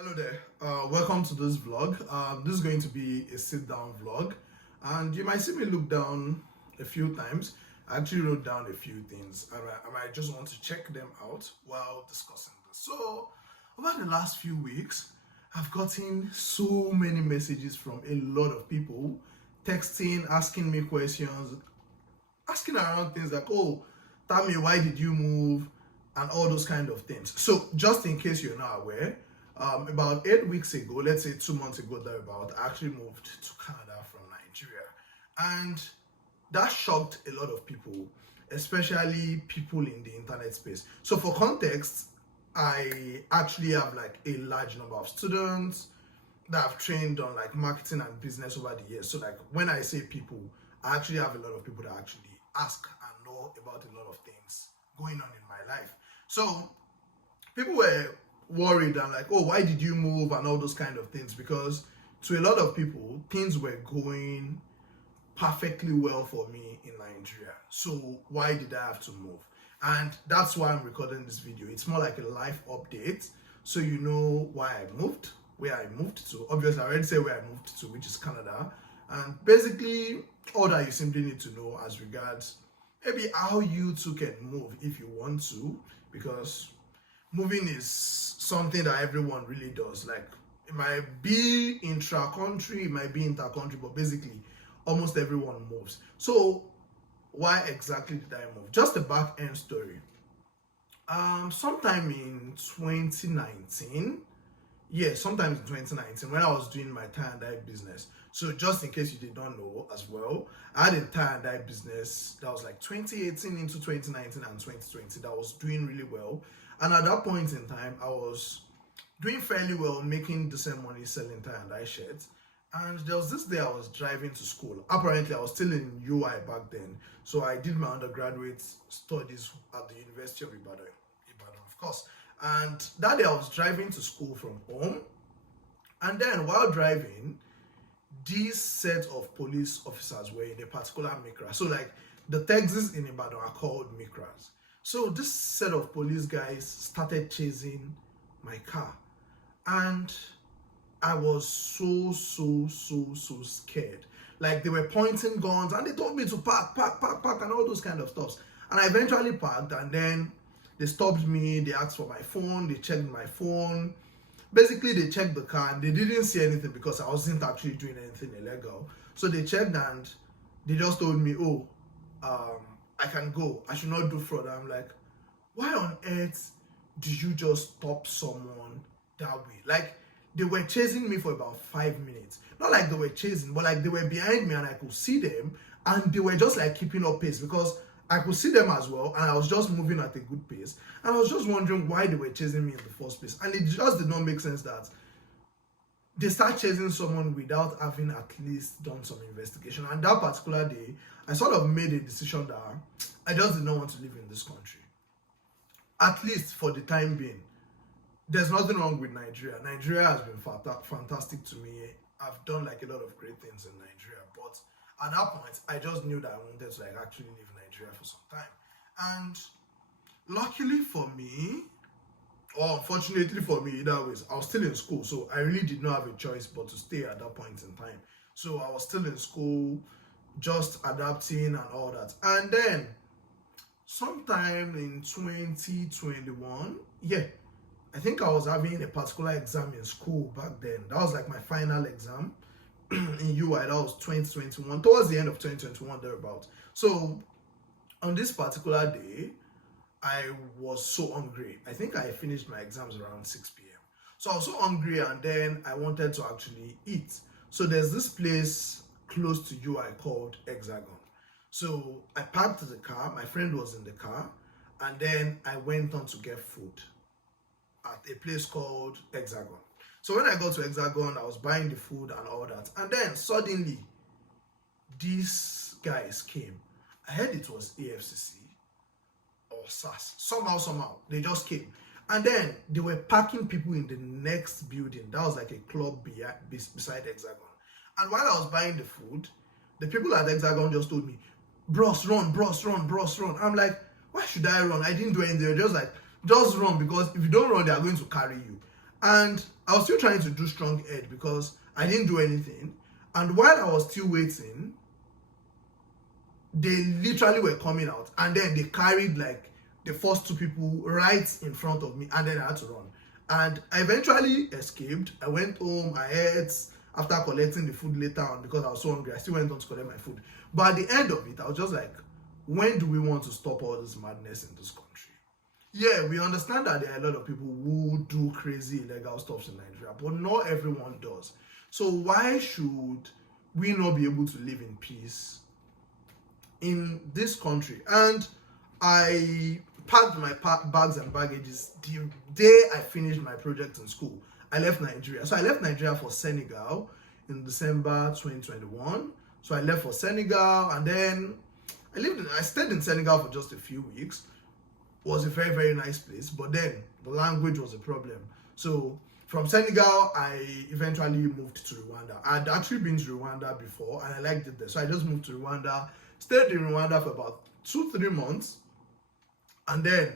Hello there, welcome to this vlog. This is going to be a sit down vlog, and you might see me look down a few times. I actually wrote down a few things, and I might just want to check them out while discussing this. So, over the last few weeks, I've gotten so many messages from a lot of people texting, asking me questions, asking around things like, oh, tell me, why did you move? And all those kind of things. So just in case you're not aware, about 8 weeks ago, let's say 2 months ago, thereabout, I actually moved to Canada from Nigeria. And that shocked a lot of people, especially people in the internet space. So for context, I actually have like a large number of students that I've trained on like marketing and business over the years. So like when I say people, I actually have a lot of people that actually ask and know about a lot of things going on in my life. So people were worried and like, oh, why did you move and all those kind of things? Because to a lot of people, things were going perfectly well for me in Nigeria. So why did I have to move? And that's why I'm recording this video. It's more like a life update, so you know why I moved, where I moved to. Obviously, I already said where I moved to, which is Canada. And basically, all that you simply need to know as regards maybe how you too can move if you want to, because moving is something that everyone really does. Like, it might be intra-country, it might be inter-country, but basically almost everyone moves. So why exactly did I move? Just a back end story. Sometime in 2019, sometime in 2019, when I was doing my tie and dye business. So just in case you did not know as well, I had a tie and dye business that was like 2018 into 2019 and 2020 that was doing really well. And at that point in time, I was doing fairly well, making decent money selling tie and dye shirts. And there was this day I was driving to school. Apparently, I was still in UI back then. So I did my undergraduate studies at the University of Ibadan, of course. And that day I was driving to school from home. And then while driving, these set of police officers were in a particular Mikra. So like the taxis in Ibadan are called Mikras. So this set of police guys started chasing my car. And I was so scared. Like they were pointing guns and they told me to park and all those kind of stuff. And I eventually parked, and then they stopped me, they asked for my phone, they checked my phone. Basically, they checked the car and they didn't see anything because I wasn't actually doing anything illegal. So they checked and they just told me, oh, I can go. I should not do fraud. I'm like, why on earth did you just stop someone that way? Like, they were chasing me for about 5 minutes. Not like they were chasing, but like they were behind me and I could see them, and they were just like keeping up pace because I could see them as well, and I was just moving at a good pace. And I was just wondering why they were chasing me in the first place. And it just did not make sense that they start chasing someone without having at least done some investigation. And that particular day, I sort of made a decision that I just did not want to live in this country, at least for the time being. There's nothing wrong with Nigeria. Nigeria has been fantastic to me. I've done like a lot of great things in Nigeria, but at that point, I just knew that I wanted to like actually live in Nigeria for some time. And luckily for me, or unfortunately for me, either ways, I was still in school, so I really did not have a choice but to stay at that point in time. So I was still in school, just adapting and all that. And then sometime in 2021, I think I was having a particular exam in school back then. That was like my final exam in UI. That was 2021, towards the end of 2021, thereabout. So on this particular day, I was so hungry. I think I finished my exams around 6 p.m. So I was so hungry, and then I wanted to actually eat. So there's this place close to UI called Hexagon. So I parked the car, my friend was in the car, and then I went on to get food at a place called Hexagon. So when I got to Hexagon, I was buying the food and all that. And then suddenly, these guys came. I heard it was AFCC or SAS. Somehow, they just came. And then they were parking people in the next building. That was like a club beside Hexagon. And while I was buying the food, the people at Hexagon just told me, bros, run. I'm like, why should I run? I didn't do anything. They're just like, just run, because if you don't run, they are going to carry you. And I was still trying to do strong ed because I didn't do anything. And while I was still waiting, they literally were coming out, and then they carried like the first two people right in front of me, and then I had to run. And I eventually escaped. I went home, I ate after collecting the food later on because I was so hungry. I still went on to collect my food. But at the end of it, I was just like, when do we want to stop all this madness in this country? Yeah, we understand that there are a lot of people who do crazy illegal stuff in Nigeria, but not everyone does. So why should we not be able to live in peace in this country? And I packed my bags and baggages the day I finished my project in school. I left Nigeria. So I left Nigeria for Senegal in December 2021. So I left for Senegal, and then I stayed in Senegal for just a few weeks. It was a very, very nice place, but then the language was a problem. So from Senegal, I eventually moved to Rwanda. I'd actually been to Rwanda before, and I liked it there. So I just moved to Rwanda, stayed in Rwanda for about 2-3 months, and then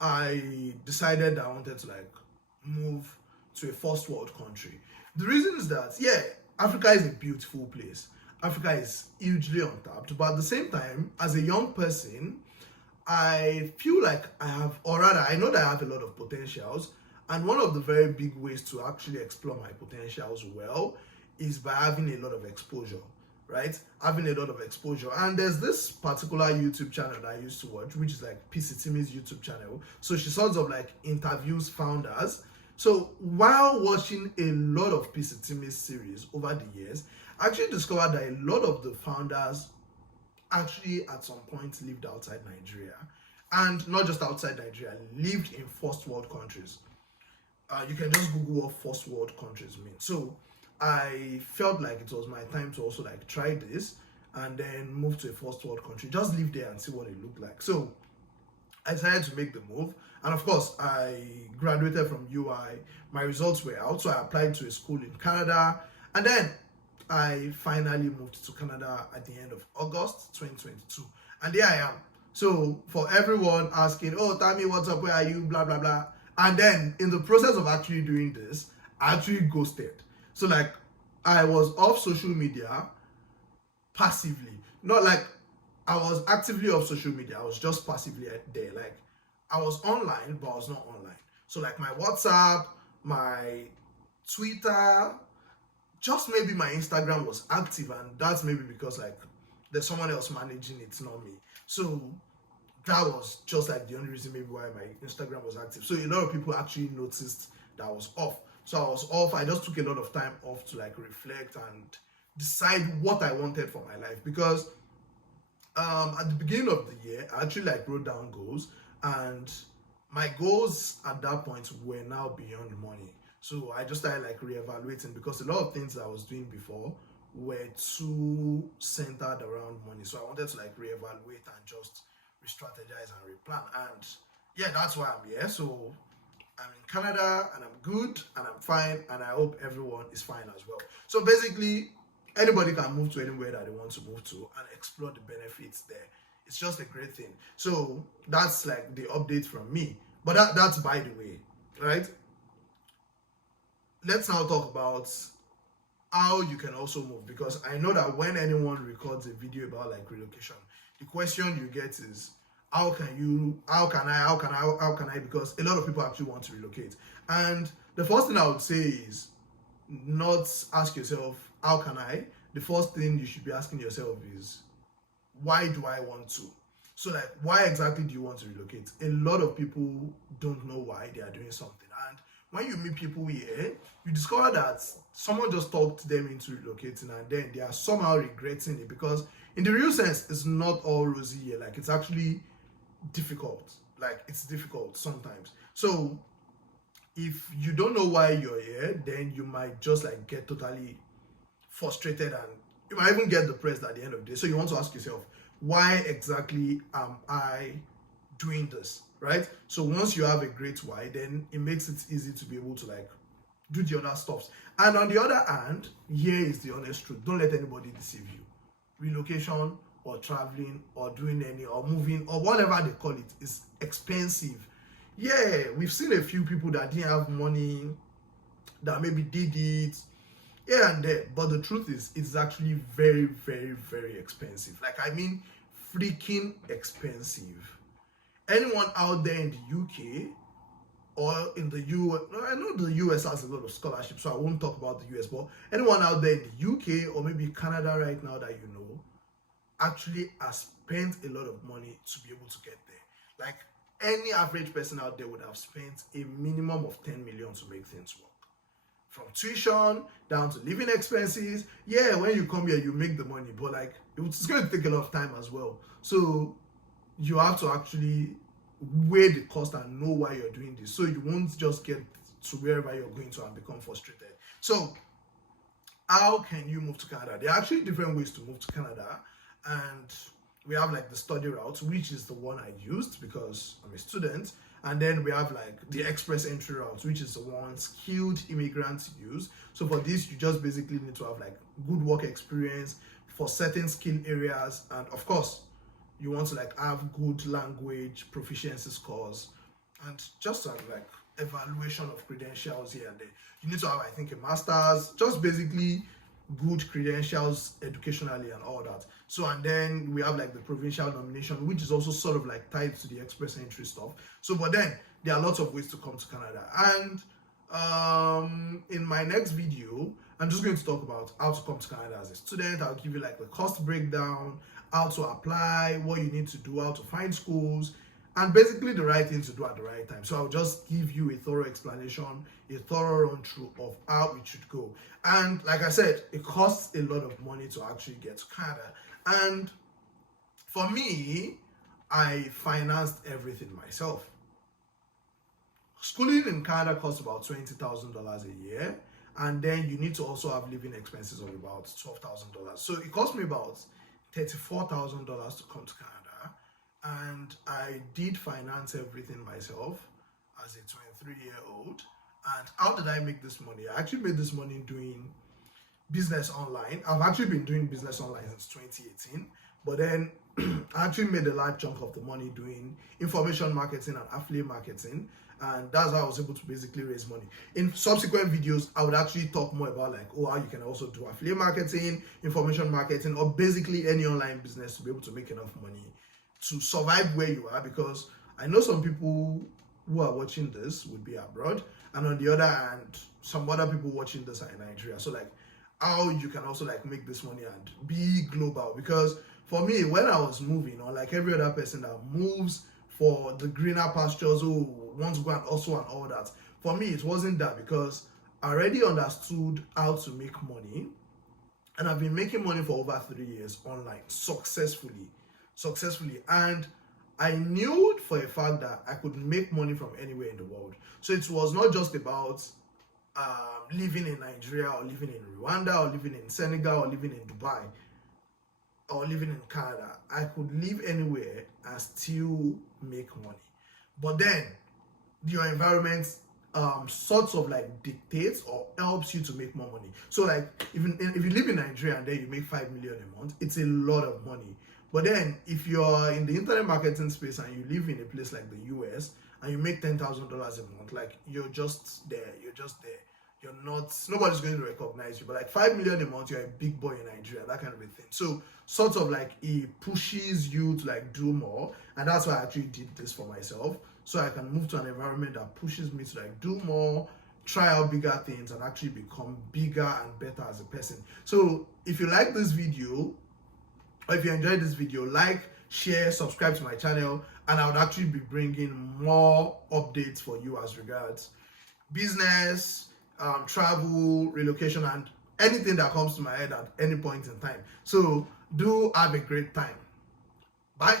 I decided I wanted to like move to a first world country. The reason is that, yeah, Africa is a beautiful place. Africa is hugely untapped, but at the same time, as a young person, I feel like I know that I have a lot of potentials, and one of the very big ways to actually explore my potentials well is by having a lot of exposure, right? Having a lot of exposure. And there's this particular YouTube channel that I used to watch, which is like PC Timmy's YouTube channel. So she sort of like interviews founders. So while watching a lot of PC Timmy's series over the years, I actually discovered that a lot of the founders actually at some point lived outside Nigeria, and not just outside Nigeria, lived in first world countries. You can just Google what first world countries mean. So I felt like it was my time to also like try this and then move to a first world country, just live there and see what it looked like. So I decided to make the move, and of course I graduated from UI. My results were out, so I applied to a school in Canada, and then I finally moved to Canada at the end of August 2022, and here I am. So for everyone asking, oh Tammy, what's up, where are you, blah blah blah, and then in the process of actually doing this, I actually ghosted. So like I was off social media passively, not like I was actively off social media. I was just passively there. Like I was online, but I was not online. So like my WhatsApp, my Twitter, just maybe my Instagram was active, and that's maybe because like there's someone else managing it, not me. So that was just like the only reason maybe why my Instagram was active. So a lot of people actually noticed that I was off. So I was off. I just took a lot of time off to like reflect and decide what I wanted for my life, because at the beginning of the year I actually like wrote down goals, and my goals at that point were now beyond money. So I just started like reevaluating, because a lot of things that I was doing before were too centered around money. So I wanted to like reevaluate and just re-strategize and replan. And yeah, that's why I'm here. So I'm in Canada and I'm good and I'm fine, and I hope everyone is fine as well. So basically, anybody can move to anywhere that they want to move to and explore the benefits there. It's just a great thing. So that's like the update from me. But that's by the way, right? Let's now talk about how you can also move, because I know that when anyone records a video about like relocation, the question you get is how can I, because a lot of people actually want to relocate. And the first thing I would say is not ask yourself how can I. The first thing you should be asking yourself is, why do I want to? So like, why exactly do you want to relocate? A lot of people don't know why they are doing something, and when you meet people here, you discover that someone just talked them into relocating, and then they are somehow regretting it, because in the real sense, it's not all rosy here. Like it's actually difficult. Like it's difficult sometimes. So if you don't know why you're here, then you might just like get totally frustrated, and you might even get depressed at the end of the day. So you want to ask yourself, why exactly am I doing this, right? So once you have a great why, then it makes it easy to be able to like do the other stuffs. And on the other hand, here is the honest truth: don't let anybody deceive you. Relocation or traveling or doing any or moving or whatever they call it is expensive. Yeah, we've seen a few people that didn't have money that maybe did it here and there, but the truth is it's actually very, very, very expensive. Like, I mean, freaking expensive. Anyone out there in the UK or in the US, I know the US has a lot of scholarships, so I won't talk about the US, but anyone out there in the UK or maybe Canada right now that you know actually has spent a lot of money to be able to get there. Like, any average person out there would have spent a minimum of 10 million to make things work. From tuition down to living expenses. Yeah, when you come here, you make the money, but like, it's going to take a lot of time as well. So you have to actually weigh the cost and know why you're doing this, so you won't just get to wherever you're going to and become frustrated. So how can you move to Canada? There are actually different ways to move to Canada, and we have like the study route, which is the one I used because I'm a student. And then we have like the express entry route, which is the one skilled immigrants use. So for this, you just basically need to have like good work experience for certain skill areas. And of course, you want to like have good language proficiency scores and just have like evaluation of credentials here and there. You need to have, I think, a master's, just basically good credentials educationally and all that. So, and then we have like the provincial nomination, which is also sort of like tied to the express entry stuff. So, but then there are lots of ways to come to Canada. And in my next video, I'm just going to talk about how to come to Canada as a student. I'll give you like the cost breakdown, how to apply, what you need to do, how to find schools, and basically the right thing to do at the right time. So I'll just give you a thorough explanation, a thorough run through of how it should go. And like I said, it costs a lot of money to actually get to Canada. And for me, I financed everything myself. Schooling in Canada costs about $20,000 a year. And then you need to also have living expenses of about $12,000. So it cost me about $34,000 to come to Canada. And I did finance everything myself as a 23-year-old. And how did I make this money? I actually made this money doing business online. I've actually been doing business online since 2018, but then I actually made a large chunk of the money doing information marketing and affiliate marketing, and that's how I was able to basically raise money. In subsequent videos, I would actually talk more about like, how you can also do affiliate marketing, information marketing, or basically any online business to be able to make enough money to survive where you are, because I know some people who are watching this would be abroad, and on the other hand, some other people watching this are in Nigeria. So like, how you can also like make this money and be global. Because for me, when I was moving, or like every other person that moves for the greener pastures, who wants to go and also and all that, for me it wasn't that, because I already understood how to make money, and I've been making money for over 3 years online successfully, and I knew for a fact that I could make money from anywhere in the world. So it was not just about living in Nigeria, or living in Rwanda, or living in Senegal, or living in Dubai, or living in Canada. I could live anywhere and still make money. But then your environment sorts of like dictates or helps you to make more money. So like, even if you live in Nigeria and then you make 5 million a month, it's a lot of money. But then if you're in the internet marketing space and you live in a place like the US and you make $10,000 a month, like, you're just there. You're not, nobody's going to recognize you. But like 5 million a month, you're a big boy in Nigeria, that kind of a thing. So sort of like it pushes you to like do more. And that's why I actually did this for myself, so I can move to an environment that pushes me to like do more, try out bigger things, and actually become bigger and better as a person. So if you like this video, or if you enjoyed this video, like, share, subscribe to my channel, and I would actually be bringing more updates for you as regards business, travel, relocation, and anything that comes to my head at any point in time. So do have a great time. Bye.